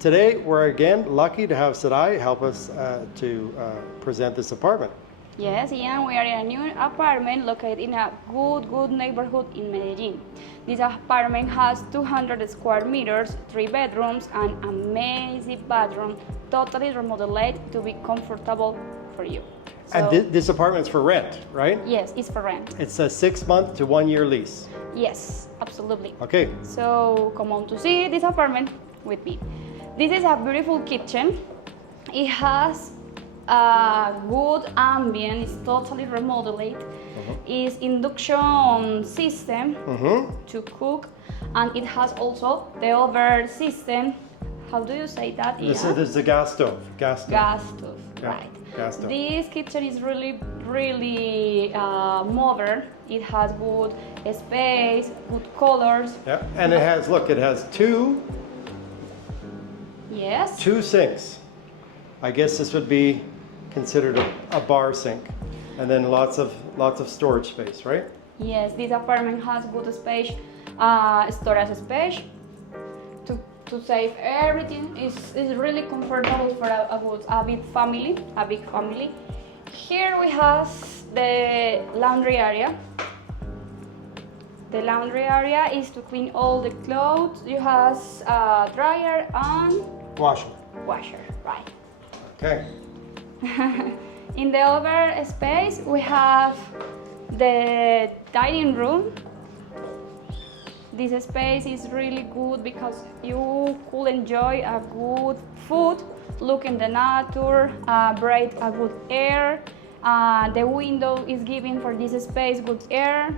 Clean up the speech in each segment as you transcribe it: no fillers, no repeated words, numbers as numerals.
Today, we're again lucky to have Sarai help us to present this apartment. Yes, Ian, we are in a new apartment located in a good neighborhood in Medellin. This apartment has 200 square meters, 3 bedrooms, and amazing bathroom, totally remodeled to be comfortable for you. So, And this apartment's for rent, right? yes, it's for rent. It's a 6-month to 1-year lease. Yes, absolutely. Okay. So come on to see this apartment with me. This is a beautiful kitchen. It has a good ambient. It's totally remodeled. It's induction system to cook, and it has also the oven system. How do you say that? This is the gas stove. Gas stove. Gas stove, Yeah, right. gas stove. This kitchen is really modern. It has good space, good colors. Yeah, and it has, look, it has two Yes. sinks. I guess this would be considered a bar sink, and then lots of storage space, right? Yes, this apartment has good space, storage space to save everything. Is really comfortable for a big family. Here we have the laundry area. The laundry area is to clean all the clothes. You have a dryer and Washer. washer, right? Okay. In the other space, we have the dining room. This space is really good because you could enjoy a good food, look in the nature, breathe a good air. The window is giving for this space good air.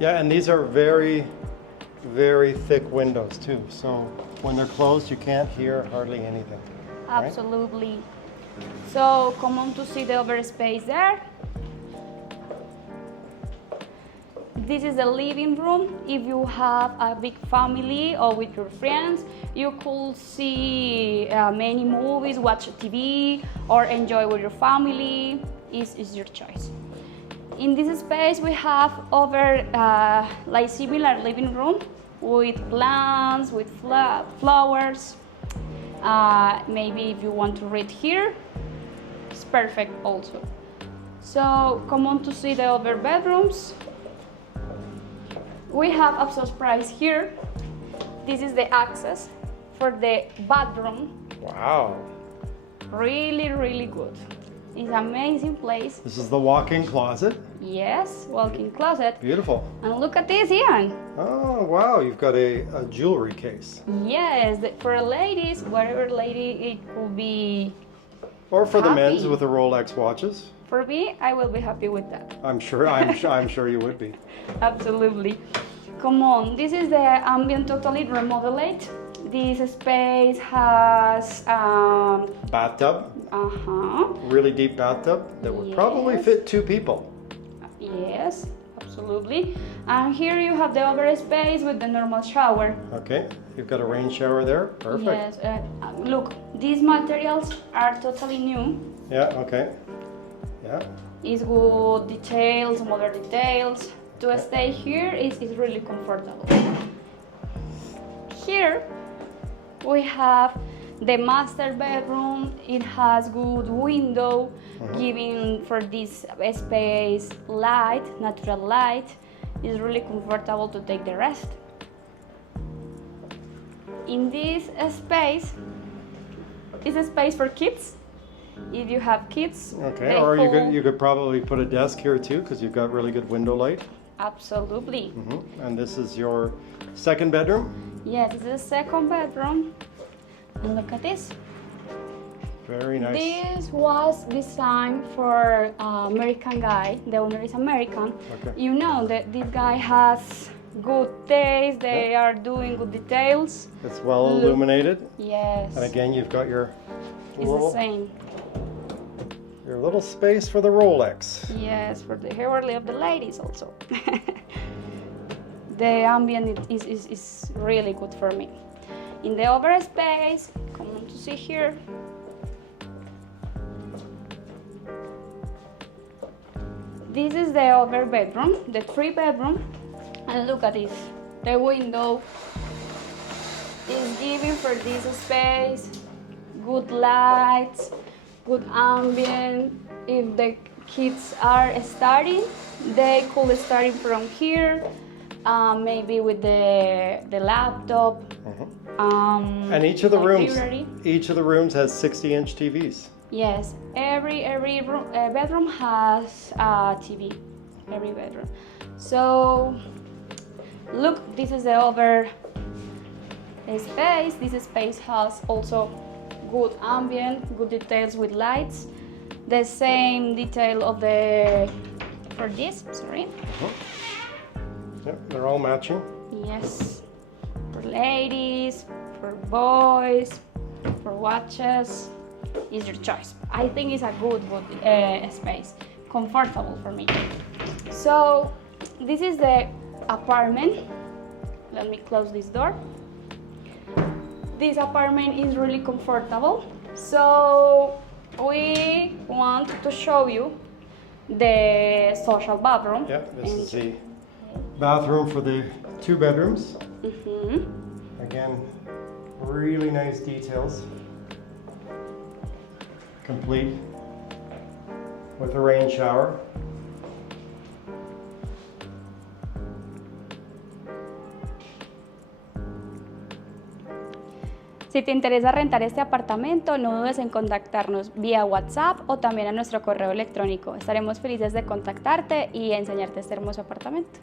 Yeah, and these are very, very thick windows too. So when they're closed, you can't hear hardly anything. Right? Absolutely. So come on to see the other space there. This is the living room. If you have a big family or with your friends, you could see many movies, watch TV, or enjoy with your family. Is your choice. In this space, we have other like similar living room with plants, with flowers. Maybe if you want to read here, it's perfect also. So come on to see the other bedrooms. We have a surprise here. This is the access for the bathroom. Wow. Really good. It's an amazing place. This is the walk-in closet. Yes, walk-in closet. Beautiful. And look at this, Ian. Oh, wow. You've got a jewelry case. Yes, for ladies, whatever lady it could be. Or for the Happy. men's with the Rolex watches. For me, I will be happy with that. I'm sure you would be. Absolutely. Come on, this is the ambient totally remodeled. This space has Bathtub. Really deep bathtub that would probably Yes. fit 2 people. Yes, absolutely. And here you have the other space with the normal shower. Okay. You've got a rain shower there. Perfect. Yes, look, these materials are totally new. Yeah, okay. Yeah. It's good details, modern details. To stay here is really comfortable. Here we have the master bedroom. It has good window, giving for this space light, natural light. It's really comfortable to take the rest. In this space is a space for kids. If you have kids, Okay. Or you could probably put a desk here too, because you've got really good window light. Absolutely. And this is your second bedroom. Yes, this is the second bedroom. And look at this. Very nice. This was designed for American guy. The owner is American. Okay. You know that this guy has good taste. They are doing good details. It's well illuminated. Yes. And again, you've got your It's the same. Your little space for the Rolex. Yes, for the jewelry of the ladies also. The ambient is really good for me. In the other space, come on to see here. This is the other bedroom, the 3 bedroom. And look at this, the window is giving for this space good lights, good ambient. If the kids are starting, they could start from here, maybe with the laptop. And each of the library. rooms has 60-inch TVs. Yes, every room, bedroom has a TV. Every bedroom. So look, this is the other space. This space has also good ambient, good details with lights. The same detail of for this, sorry. Yep, they're all matching. Yes, for ladies, for boys, for watches, is your choice. I think it's a good space, comfortable for me. So this is the apartment. Let me close this door. This apartment is really comfortable. So we want to show you the social bathroom. Yeah, this is the bathroom for the 2 bedrooms. Again, really nice details. Complete with a rain shower. Si te interesa rentar este apartamento, no dudes en contactarnos vía WhatsApp o también a nuestro correo electrónico. Estaremos felices de contactarte y enseñarte este hermoso apartamento.